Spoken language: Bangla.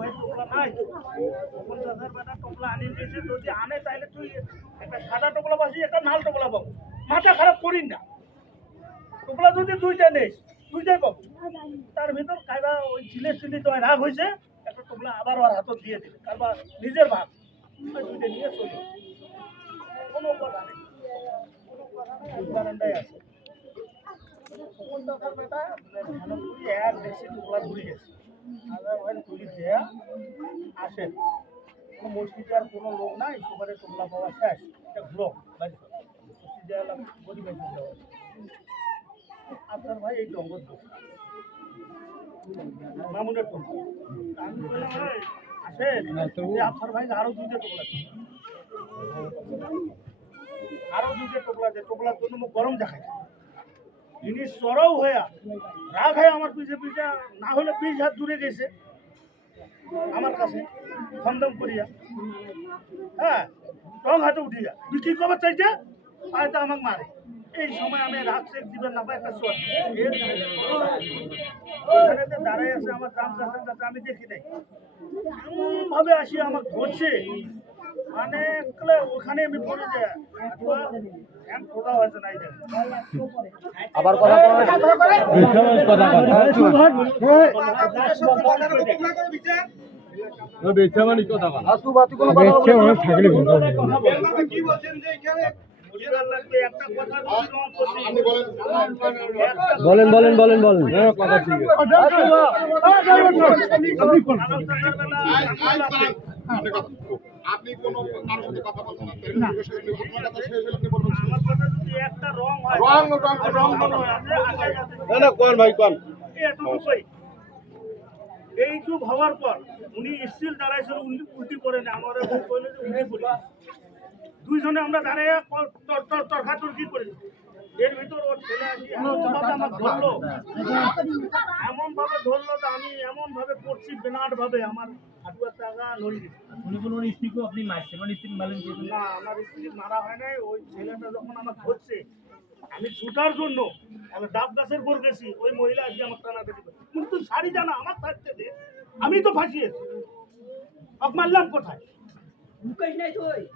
ভাই টোপলা নাই, তখন চাষার বেটা টোপলা আনি দিয়েছে, যদি আনে তাহলে তুই একটা সাদা টোপলা পাচ্ছি, একটা লাল টোপলা পাবো। মাথা খারাপ করিস না, টোপলা যদি দুইটা নেই দুইটাই পাবো। তার ভিতর কায়দা ওই চিলি তো রাগ হয়েছে, একটা টোপলা আবার ওর হাতত দিয়ে দিবে, কারবার নিজের ভাগ ওই দুইটা নিয়ে চলি, কোনো কথা নেই, কোনো কথা নেই, এক বারান্দায় আছে। তখন চাষার বেটা ধান করি এক দেখছি টোপলা ঘুরে গেছে, ঘুরি দেয়া আসেন, কোনো মসজিদে আর কোনো লোক নাই, সবারে টোপলা পাওয়া শেষ, একটা ব্লক বাড়ি মসজিদে এলাম গরিব আপনার ভাই এই জঙ্গল মামুনের টোপলা। আমি বললাম ভাই আসেন, আপনার ভাই আরো দুইটা টোপলা টোপলার জন্য মুখ গরম দেখায়, জিনিস চড়াও হইয়া রাগ হয় আমার পিছে পিছে, না হলে 20 হাত দূরে গেছে আমার কাছে খন্দম করিয়া, হ্যাঁ টং হাতে উঠিয়া তুই কি খবর চাইছে, হয়তো আমাকে মারে। এই সময় আমি রাগ চেক দিবেন না পাই একটা চোর ওখানে দাঁড়াই আছে আমার দাম চাষের কাছে, আমি দেখি নাই এমন ভাবে আসি আমাকে ধরছে, মানে ওখানে আমি পড়ে যাই, ফোটা হয়েছে নাই আবার কথা বলেন বলেন বলেন বলেন কথা ঠিক আপনি কোন কারোর সাথে কথা বলবেন না, আপনার কথা শেষ হলে আপনি বলবেন আমার কথা যদি একটা রং হয় না কোন ভাই কোন এই যুগ হওয়ার পর উনি স্টিল দাঁড়াইছিল, উল্টি করে না আমার কইলে যে উল্টি করি, দুইজনে আমরা দাঁড়াইয়া তর্কাতর্কি করি, এর ভিতর ওর ছেলে আসি এমন ভাবে আমার ধরলো, এমন ভাবে ধরলো তো আমি এমন ভাবে পড়ছি বিনাট ভাবে আমার হাঁটুয়ার টাকা নড়ি গেছে। আপনি মারছেন মানে স্ত্রী মারলেন না আমার স্ত্রী মারা হয় নাই, ওই ছেলেটা যখন আমার ধরছে আমি ছুটার জন্য আমি ডাব গাছের গোড় গেছি, ওই মহিলা আসি আমার টানাতে দিবে, কিন্তু শাড়ি জানা আমার থাকতে দে, আমি তো ফাঁসিয়েছি, মারলাম কোথায়?